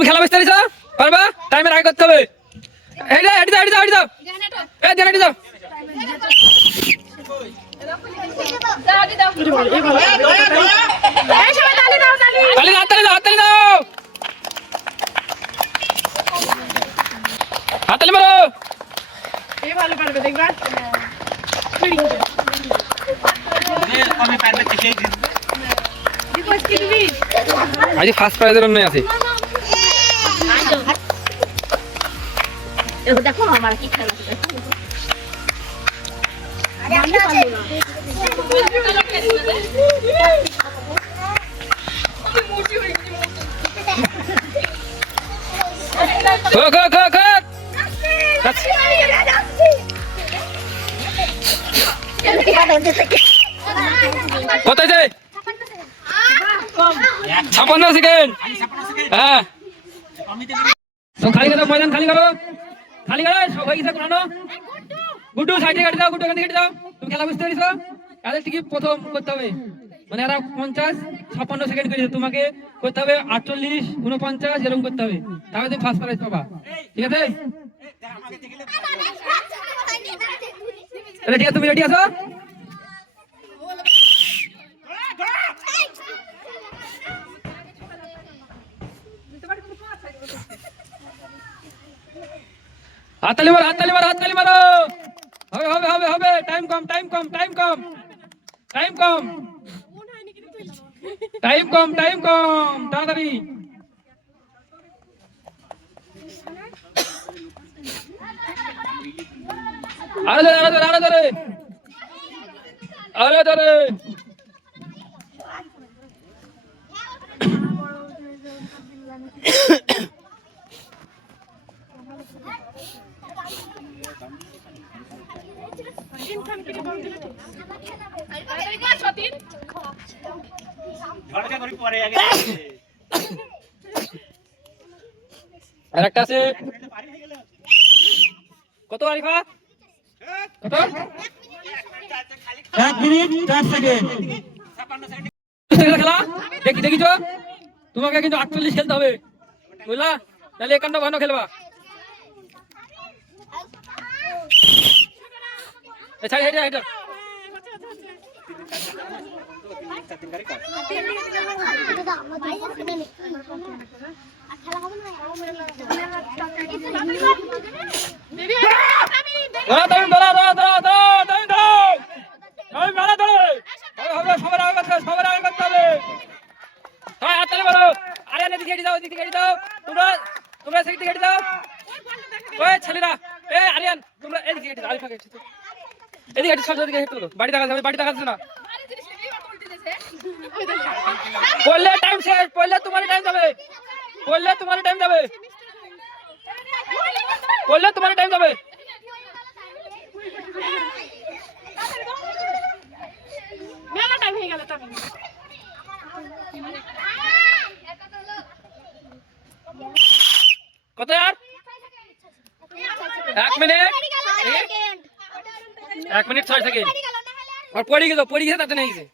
তুমি খেলা বুঝতে পারছো? পারবা? টাইমের আগে করতে হবে। এই রে, এটি দাও, এটি দাও, এটি দাও। এই দেন, এটি দাও। তালি দাও, তালি দাও, তালি দাও। হাততালি মারো। এই ভালো পারবে দেখবা। আমি পারবে কি সেই জিতবে। রিকোয়েস্ট কি দিবি? আজ ফার্স্ট প্রাইজের জন্য আছে। এ দেখো আমার কি খেলা আছে। আরে আমি পারবো না। আমি মোটি হয়ে গেছি। গো গো গো গো। কত আছে? 56 সেকেন্ড। হ্যাঁ তো খালি করো, ময়দান খালি করো, খালি করো। সব হয়ে গেছে কোন গুড্ডু সাইডে কেটে দাও, গুড্ডু এখান থেকে কেটে দাও। তুমি খেলা বুঝতে পেরেছো? এদের ঠিকই প্রথম করতে হবে, মানে এরা 50 56 সেকেন্ড করেছে, তোমাকে করতে হবে 48 49 এরকম করতে হবে, তাহলে তুমি ফার্স্ট প্রাইজ পাবা। ঠিক আছে? ঠিক আছে, তুমি রেডি আছো? হাততালি মারো, হাততালি মারো, হাততালি মারো। হবে হবে হবে হবে। টাইম কম, টাইম কম, টাইম কম, টাইম কম, টাইম কম, টাইম কম। তাড়াতাড়ি। আরে ধরে, আরে ধরে, আরে ধরে, আরে ধরে। আর একটা আছে কত আরিফা? কত? 1 মিনিট 4 সেকেন্ড। খেলা দেখি, দেখিছো? তোমাকে কিন্তু 48 খেলতে হবে, বুঝলা? তাহলে 51 52 খেলবা। ছাড়ি হেঁটে হেঁটে। ছেলেরা আরিয়ান তোমরা এদিকে হেঁটে দাও, এদিকে হেঁটে সব দিকে হেঁটে দাও। বাড়ি দেখা যাবে, বাড়ি দেখা যাচ্ছে না। পড়লে টাইম শেষ, পড়লে তোমার টাইম যাবে, পড়লে তোমার টাইম যাবে, পড়লে তোমার টাইম যাবে। মেলা টাইম হয়ে গেল তুমি। কত আর 1 মিনিট, 1 মিনিট 6 সেকেন্ড। আর পড়ে গেছে তাতে নেই গেছে।